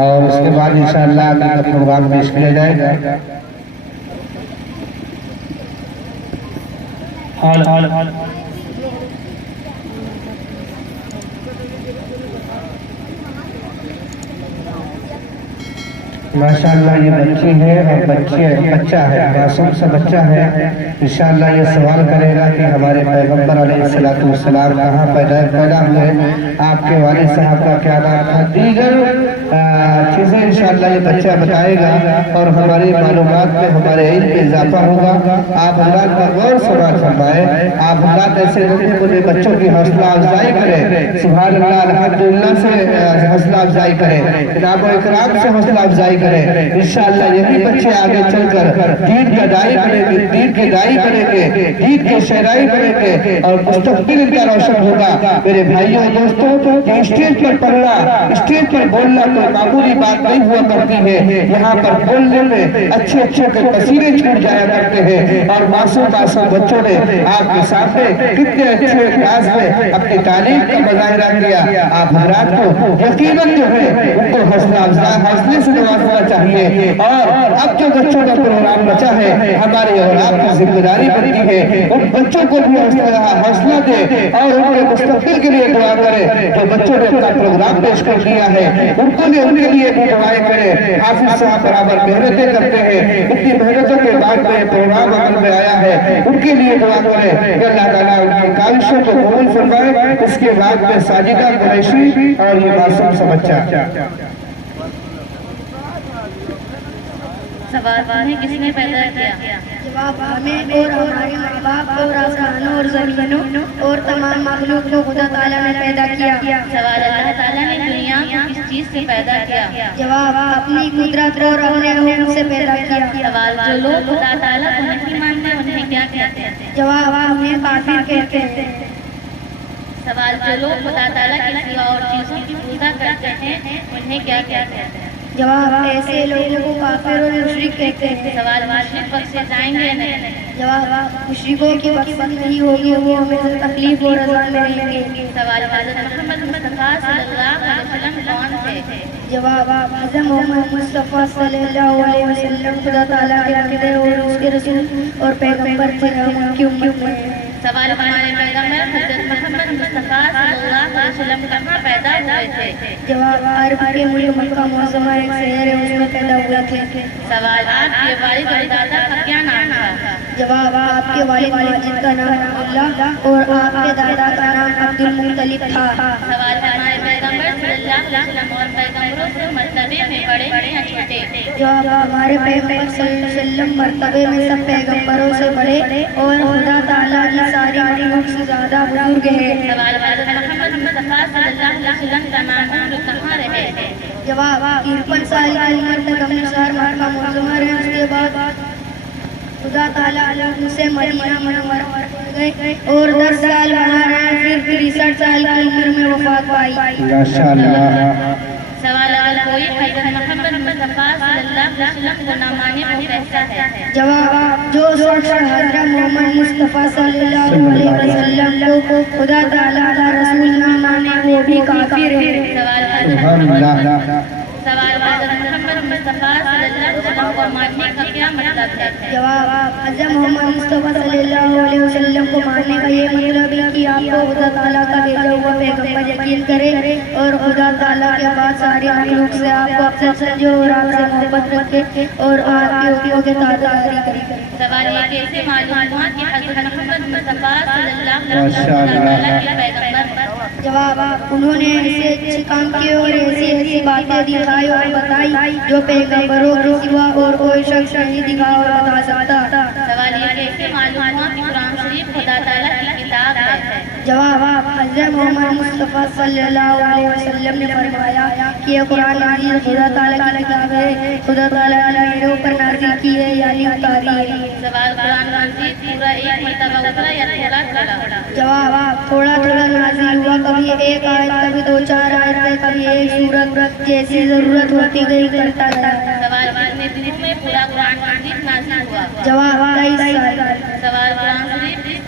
اور اس کے بعد انشاءاللہ آگے کا پروگرام پیش کیا جائے گا. ماشاءاللہ یہ بچی ہے اور بچہ ہے، معصوم سا بچہ ہے. انشاءاللہ یہ سوال کرے گا کہ ہمارے پیغمبر علیہ السلام کہاں پیدا ہوئے، آپ کے والد صاحب کا کیا نام تھا، دیگر چیزیں انشاءاللہ یہ بچہ بتائے گا اور ہماری معلومات میں ہمارے علم میں اضافہ ہوگا. آپ حضرات پر غور سماعت فرمائیں. آپ حضرات ایسے رونے بولے بچوں کی حوصلہ افزائی کریں، سبحان اللہ الحمدللہ سے حوصلہ افزائی کریں، جناب و اکرام سے حوصلہ افزائی کریں. انشاءاللہ یہی بچے آگے چل کر دین کا دائی بنیں گے، دین کے دائی بنیں گے، دین کے شہرائی بنیں گے اور مستقبل ان کا روشن ہوگا. میرے بھائیوں دوستوں، یہ اسٹیج پر پڑھنا، اسٹیج پر بولنا کوئی معمولی بات نہیں ہوا کرتی ہے. یہاں پر بولنے میں اچھے کے پسینے چھوٹ جایا کرتے ہیں اور معصوم بچوں نے آپ کے سامنے کتنے اچھے انداز میں اپنی تعلیم کا مظاہرہ کیا. آپ حضرات کو یقیناً جو ہے ان کو حوصلے سے نوازنا چاہیے. اور اب جو بچوں کا پروگرام بچا ہے ہماری اور آپ کی ذمہ داری بنتی ہے ان بچوں کو بھی حوصلہ دے اور ان کے مستقبل کے لیے دعا کرے. جو بچوں نے اپنا پروگرام پیش کر دیا ہے ان کے لیے بھی دعائیں کرے. حافظ صاحب برابر محنتیں کرتے ہیں، اتنی محنتوں کے بعد میں پروگرام عمل میں آیا ہے، ان کے لیے دعا کرے کہ اللہ تعالیٰ ان کی کاوشوں کو قبول فرمائے. اس کے بعد میں ساجدہ قریشی اور یہ معصوم سا بچہ. سوال کس نے پیدا کیا؟ جواب ہمیں اور ہمارے ماں باپ اور آسمانوں اور زمینوں اور تمام مخلوق کو خدا تعالیٰ نے پیدا کیا. سوال اللہ تعالیٰ نے دنیا کو کس چیز سے پیدا کیا؟ جواب اپنی قدرت اور اپنے حکم سے پیدا کیا. سوال جو لوگ خدا تعالیٰ کو نہیں مانتے انہیں کیا کہتے ہیں؟ جواب ہمیں کافر کہتے ہیں. سوال جو لوگ خدا تعالیٰ کے سوا اور چیزوں کی پوجا کرتے ہیں انہیں کیا کہتے ہیں؟ جواب ایسے لوگوں کو کافر اور مشرک کہتے ہیں. سوال مشرک بخشے جائیں گے نہیں؟ جواب مشرکوں کی بخشش نہیں ہوگی، وہ ہمیں تکلیف اور عذاب میں رہیں گے. سوال حضرت محمد مصطفیٰ صلی اللہ علیہ وسلم کون تھے؟ جواب حضرت محمد مصطفیٰ صلی اللہ علیہ وسلم خدا تعالیٰ کے بندے اور اس کے رسول اور پیغمبر تھے، ہم ان کی امت میں. سوال ہمارے پیغمبر حضرت محمد مصطفیٰ صلی اللہ علیہ وسلم کہاں پیدا ہوئے تھے؟ جواب عرب کے ملک مکہ معظمہ ایک شہر ہے، اس میں پیدا ہوئے تھے. سوال آپ کے والد اور دادا کا کیا نام تھا؟ جواب آپ کے والد ماجد کا نام عبداللہ اور آپ کے دادا کا نام عبد المطلب تھا. سوال ہمارے پیغمبر صلی اللہ علیہ وسلم اور پیغمبروں سے مرتبے میں بڑے یا چھوٹے؟ جواب ہمارے پیغمبر صلی اللہ علیہ وسلم مرتبے میں سب پیغمبروں سے بڑے اور خدا تعالیٰ کی ساری مخلوق سے زیادہ بزرگ ہے. سوال حضرت محمد مصطفیٰ صلی اللہ علیہ وسلم تمام عمر کہاں رہے تھے؟ جواب 53 سال کی عمر تک ہم نے شہر مکہ معظمہ رہے. اس کے بعد خدا تعالیٰ علیہ سے مدینہ منورہ گئے اور 10 سال وہاں رہے، پھر 63 سال کی عمر میں وفات پائی. ماشاءاللہ. سوال اگر کوئی حضرت محمد مصطفیٰ صلی اللہ علیہ وسلم کو نہ مانے وہ کیسا ہے؟ جواب جو شخص حضرت محمد مصطفیٰ صلی اللہ علیہ وسلم کو خدا تعالیٰ کا رسول نہ مانے وہ بھی کافر ہے. سوال حضرت محمد مصطفیٰ صلی اللہ علیہ وسلم کو ماننے کا کیا مطلب ہے؟ جواب حضرت محمد مصطفیٰ صلی اللہ علیہ وسلم کو ماننے کا یہ مطلب ہے کہ آپ کو خدا تعالیٰ کا بھیجا ہوا پیغمبر یقین کرے اور خدا تعالیٰ کے بعد ساری مخلوق سے آپ کو اپنا سمجھے اور آپ سے محبت رکھے اور آپ کے حکموں کے تابعداری کرے. سوال یہ کیسے معلوم ہوا کہ حضرت محمد مصطفیٰ صلی اللہ علیہ وسلم خدا تعالیٰ کے پیغمبر؟ جواب انہوں نے ایسے اچھے کام کیے اور ایسی باتیں دکھائی اور بتائی جو پیغمبروں کے سوا اور کوئی شخص نہیں دکھا اور بتا سکتا. سوال یہ کیسے معلوم ہوا کہ قرآن شریف خدا تعالیٰ کی کتاب ہے؟ جواب حضرت محمد مصطفیٰ صلی اللہ علیہ وسلم نے فرمایا کہ یہ قرآن مجید خدا تعالیٰ کی کتاب ہے، خدا تعالیٰ نے میرے اوپر نازل کی ہے یعنی اتاری ہے. سوال قرآن مجید پورا ایک مرتبہ اترا یا تھوڑا تھوڑا؟ جواب تھوڑا تھوڑا نازل ہوا، کبھی ایک آیت کبھی 2-4 آیتیں کبھی ایک سورت، جیسی ضرورت ہوتی گئی کرتا رہا. سوال کتنے دنوں میں پورا قرآن مجید نازل ہوا؟ جواب 23 سال. سوال قرآن شریف